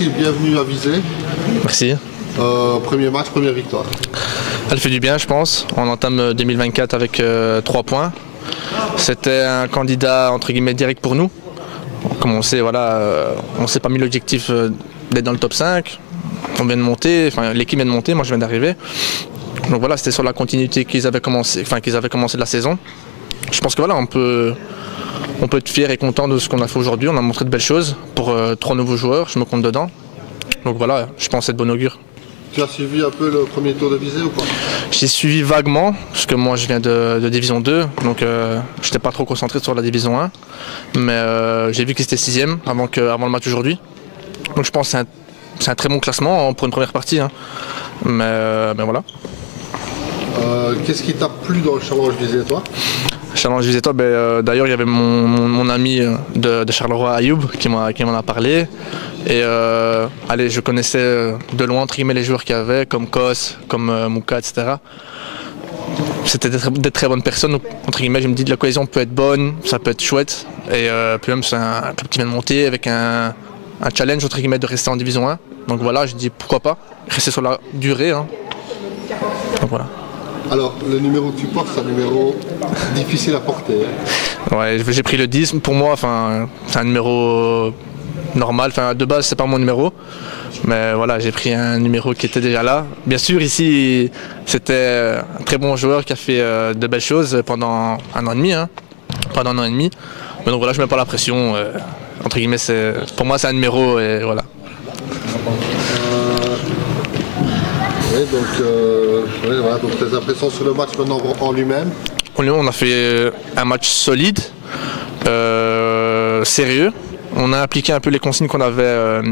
Alexis, bienvenue à Visé. Merci. Premier match, première victoire. Elle fait du bien, je pense. On entame 2024 avec 3 points. C'était un candidat entre guillemets direct pour nous. Comme on sait, voilà, on ne s'est pas mis l'objectif d'être dans le top 5. On vient de monter, enfin l'équipe vient de monter, moi je viens d'arriver. Donc voilà, c'était sur la continuité qu'ils avaient commencé de la saison. Je pense que voilà, on peut être fier et content de ce qu'on a fait aujourd'hui. On a montré de belles choses pour 3 nouveaux joueurs, je me compte dedans. Donc voilà, je pense être bon augure. Tu as suivi un peu le premier tour de Visé ou pas? J'ai suivi vaguement, parce que moi je viens de Division 2, donc je n'étais pas trop concentré sur la Division 1. Mais j'ai vu qu'ils étaient 6e avant le match aujourd'hui. Donc je pense que c'est un très bon classement pour une première partie. Hein. Mais voilà. Qu'est-ce qui t'a plu dans le challenge Visé, toi? Challenge Visé-toi, d'ailleurs il y avait mon ami de Charleroi, Ayoub, qui m'en a parlé. Et allez, je connaissais de loin entre guillemets les joueurs qu'il y avait, comme Kos, comme Mouka, etc. C'était des très bonnes personnes. Donc, entre guillemets, je me dis que la cohésion peut être bonne, ça peut être chouette. Et puis même c'est un club qui vient de monter avec un challenge entre guillemets de rester en Division 1. Donc voilà, je dis pourquoi pas, rester sur la durée. Hein. Donc voilà. Alors, le numéro que tu portes, c'est un numéro difficile à porter. Hein. Ouais, j'ai pris le 10. Pour moi, c'est un numéro normal. De base, c'est pas mon numéro. Mais voilà, j'ai pris un numéro qui était déjà là. Bien sûr, ici, c'était un très bon joueur qui a fait de belles choses pendant 1 an et demi. Hein. Pendant 1 an et demi. Mais donc voilà, je mets pas la pression. Entre guillemets, pour moi, c'est un numéro et voilà. Oui, donc tes impressions sur le match maintenant en lui-même? On a fait un match solide, sérieux. On a appliqué un peu les consignes qu'on avait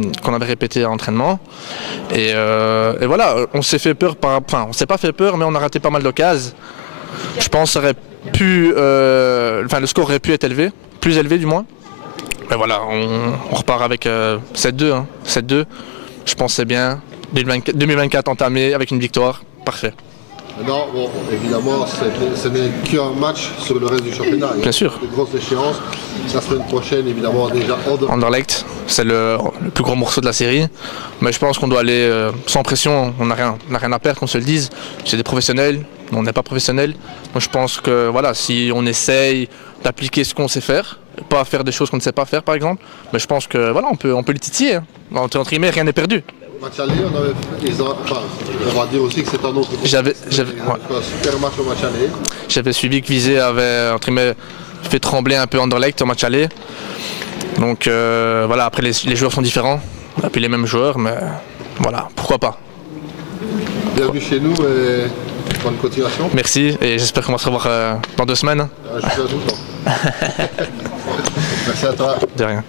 répétées à l'entraînement. Et voilà, on s'est fait peur, on s'est pas fait peur, mais on a raté pas mal d'occasions. Je pense que le score aurait pu être élevé, plus élevé du moins. Mais voilà, on repart avec 7-2. Hein, 7-2, je pense que c'est bien. 2024 entamé avec une victoire, parfait. Non, bon, évidemment, ce n'est qu'un match sur le reste du championnat. Bien sûr. Il y a de grosses échéances. La semaine prochaine, évidemment, déjà Anderlecht, c'est le plus gros morceau de la série. Mais je pense qu'on doit aller sans pression. On n'a rien à perdre, qu'on se le dise. C'est des professionnels, on n'est pas professionnels. Donc je pense que voilà, si on essaye d'appliquer ce qu'on sait faire, pas faire des choses qu'on ne sait pas faire, par exemple, mais je pense que voilà, on peut les titiller. Hein. Entre guillemets, rien n'est perdu. Match aller, on va dire aussi que c'est un autre. J'avais un super match au match aller. J'avais suivi que Visé avait entre guillemets fait trembler un peu Anderlecht au match aller. Donc voilà, après les joueurs sont différents, on n'a plus les mêmes joueurs, mais voilà, pourquoi pas. Bienvenue chez nous et bonne continuation. Merci et j'espère qu'on va se revoir dans 2 semaines. Je suis à tout le temps. Merci à toi. De rien.